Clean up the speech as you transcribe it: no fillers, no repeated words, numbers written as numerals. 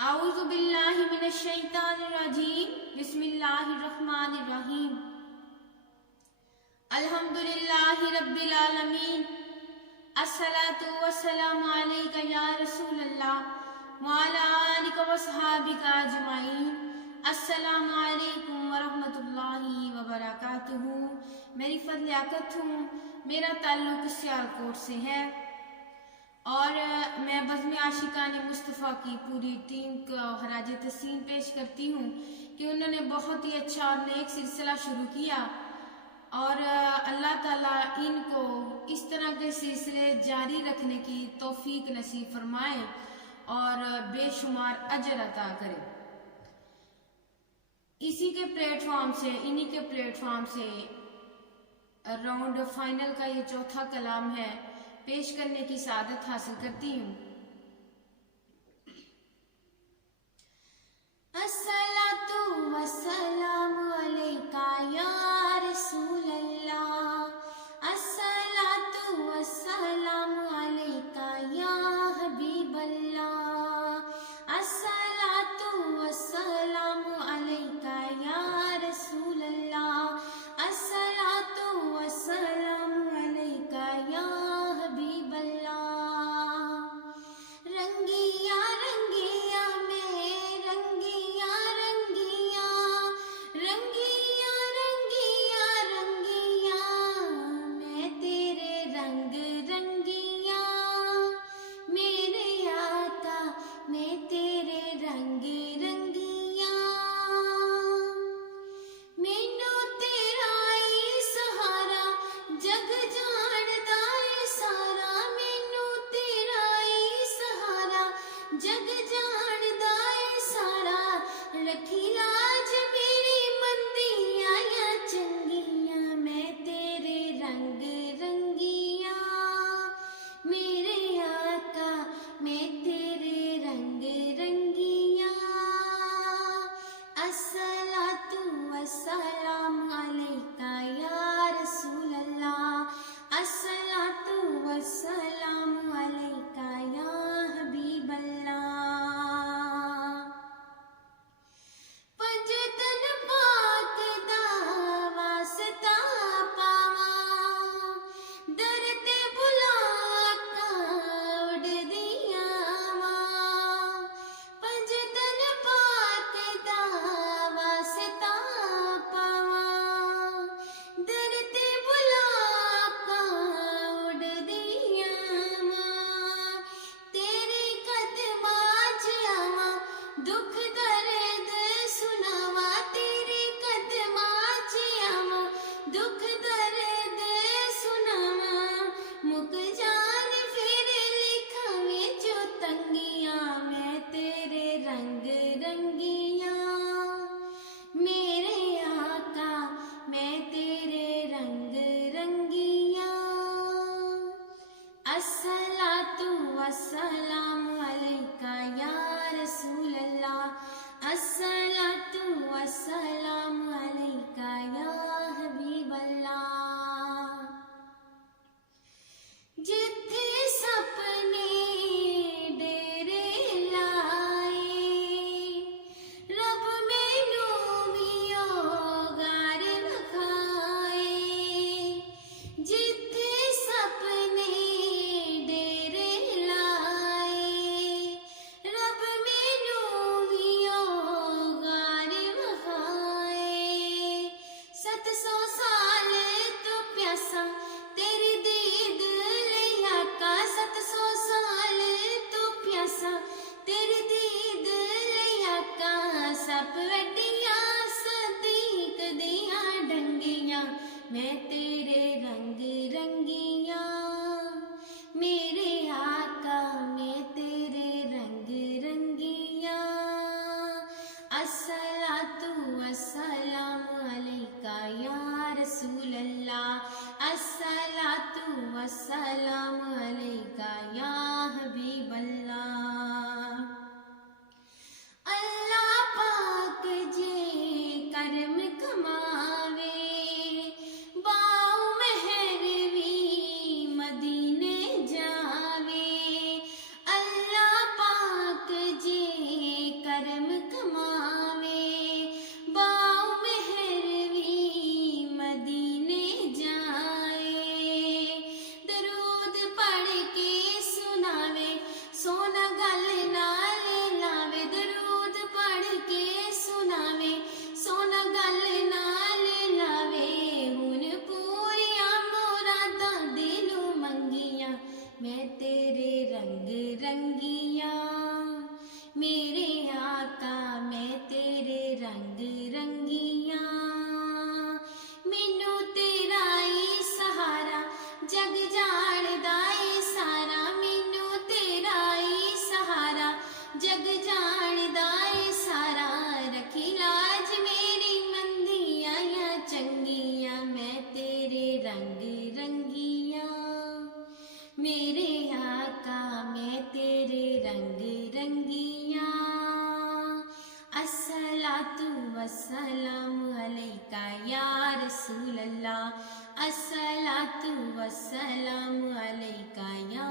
आऊज़ु बिल्लाहि मिनश शैतानिर रजीम। बिस्मिल्लाहिर रहमानिर रहीम। अल्हम्दुलिल्लाहि रब्बिल आलमीन। अस्सलातु वस्सलामु अलैका या रसूलल्लाह व अला आलिका व सहाबिका अजमाइन। अस्सलामु अलैकुम व रहमतुल्लाहि व बरकातुहू। मेरी फज़लियात हूँ, मेरा ताल्लुक़ सियालकोट से है और मैं बज़्म आशिकान मुस्तफ़ा की पूरी टीम को खराज तस्लीम पेश करती हूँ कि उन्होंने बहुत ही अच्छा और नेक सिलसिला शुरू किया और अल्लाह ताला इनको इस तरह के सिलसिले जारी रखने की तौफीक नसीब फरमाए और बेशुमार अजर अता करे। इन्हीं के प्लेटफॉर्म से राउंड फाइनल का ये चौथा कलाम है, पेश करने की सादत हासिल करती हूँ। अस्सलातु वस्सलामु अलैका या रसूलल्लाह। अस्सलातु वस्सलामु अलैका या हबीबल्लाह। अस्सलातु वस्सलामु अलैका या रसूलल्लाह। अस्सलातु वस्सलामु अलैका या कर्म कमावे बाऊ मेहर वी वस्सलामु अलैका या रसूल अल्लाह, अस्सलातु वस्सलामु अलैका या